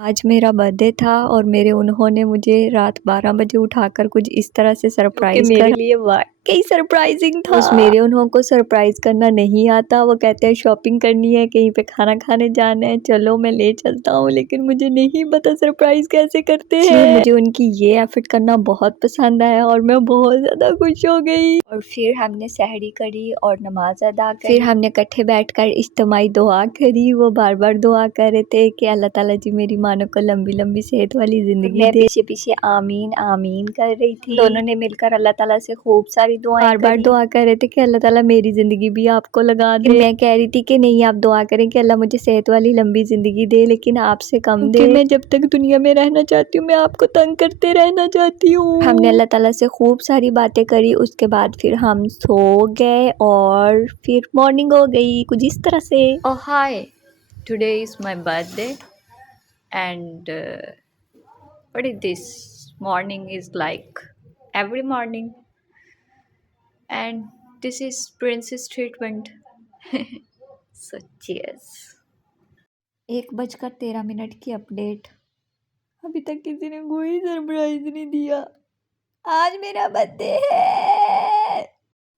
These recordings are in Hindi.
आज मेरा बर्थडे था और उन्होंने मुझे रात 12 बजे उठाकर कुछ इस तरह से सरप्राइज मेरे लिए वाकई सरप्राइजिंग था। उस उन्हों को सरप्राइज करना नहीं आता। वो कहते हैं शॉपिंग करनी है, कहीं पे खाना खाने जाना है, चलो मैं ले चलता हूँ, लेकिन मुझे नहीं पता सरप्राइज कैसे करते हैं। मुझे उनकी ये एफर्ट करना बहुत पसंद आया और मैं बहुत ज्यादा खुश हो गई। और फिर हमने सहरी करी और नमाज अदा करी। फिर हमने इकट्ठे बैठकर इज्तिमाई दुआ करी। वो बार बार दुआ कर रहे थे कि अल्लाह ताला जी मेरी मानो को लंबी लंबी सेहत वाली जिंदगी दे। पीछे पीछे आमीन आमीन कर रही थी। दोनों ने मिलकर अल्लाह ताला से खूब सारी दुआएं बार बार दुआ कर रहे थे कि अल्लाह ताला मेरी जिंदगी भी आपको लगा दे। मैं कह रही थी कि नहीं, आप दुआ करें कि अल्लाह मुझे सेहत वाली लंबी जिंदगी दे, लेकिन आपसे कम दे। मैं जब तक दुनिया में रहना चाहती हूँ, मैं आपको तंग करते रहना चाहती हूँ। हमने अल्लाह ताला से खूब सारी बातें करी। उसके बाद फिर हम सो गए और फिर मॉर्निंग हो गई कुछ इस तरह से। Oh hi, today is my birthday and what is this? Morning is like every morning and this is princess treatment. So cheers. 1:13 की अपडेट। अभी तक किसी ने कोई सरप्राइज नहीं दिया। आज मेरा बर्थडे है।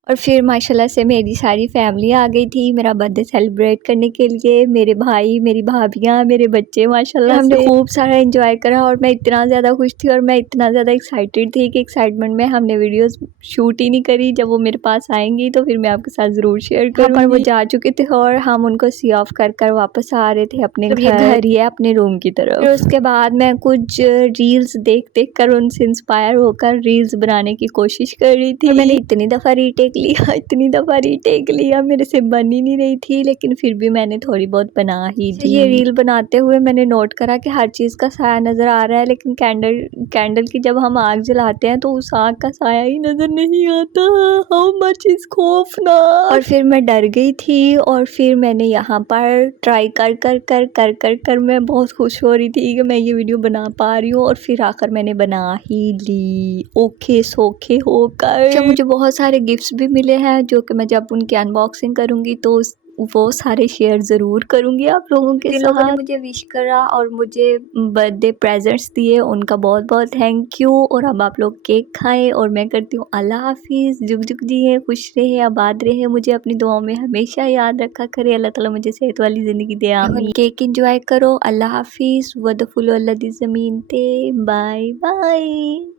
और फिर माशाल्लाह से मेरी सारी फैमिली आ गई थी मेरा बर्थडे सेलिब्रेट करने के लिए। मेरे भाई, मेरी भाभियाँ, मेरे बच्चे, माशाल्लाह हमने खूब सारा एंजॉय करा और मैं इतना ज़्यादा खुश थी और मैं इतना ज़्यादा एक्साइटेड थी कि एक्साइटमेंट में हमने वीडियोस शूट ही नहीं करी। जब वो मेरे पास आएंगी तो फिर मैं आपके साथ ज़रूर शेयर करूँगी। पर वो जा चुके थे और हम उनको सी ऑफ कर कर वापस आ रहे थे अपने घर ही है, अपने रूम की तरफ। फिर उसके बाद मैं कुछ रील्स देख देख कर उनसे इंस्पायर होकर रील्स बनाने की कोशिश कर रही थी। मैंने इतनी दफ़ा रीटेक लिया, इतनी दफ़ा रीटेक लिया, मेरे से बन ही नहीं रही थी, लेकिन फिर भी मैंने थोड़ी बहुत बना ही दी। ये रील बनाते हुए मैंने नोट करा कि हर चीज़ का साया नज़र आ रहा है, लेकिन कैंडल की जब हम आग जलाते हैं तो उस आग का साया ही नज़र नहीं आता। हाउ मच इज खौफनाक। और फिर मैं डर गई थी और फिर मैंने यहाँ पर ट्राई कर मैं बहुत खुश हो रही थी कि मैं ये वीडियो बना पा रही हूँ और फिर आकर मैंने बना ही ली ओके सोखे होकर। मुझे बहुत सारे गिफ्ट्स भी मिले हैं जो कि मैं जब उनकी अनबॉक्सिंग करूंगी तो वो सारे शेयर ज़रूर करूंगी आप लोगों के साथ। लोगों ने मुझे विश करा और मुझे बर्थडे प्रेजेंट्स दिए, उनका बहुत बहुत थैंक यू। और अब आप लोग केक खाएं और मैं करती हूँ अल्लाह हाफिज़। जुग जुग जिए, खुश रहे, आबाद रहे, मुझे अपनी दुआओं में हमेशा याद रखा करे। अल्लाह ताला मुझे सेहत वाली ज़िंदगी दे, आमीन। केक इंजॉय करो। अल्लाह हाफिज़। वदफुल अल्लाह दी ज़मीन ते। Bye bye.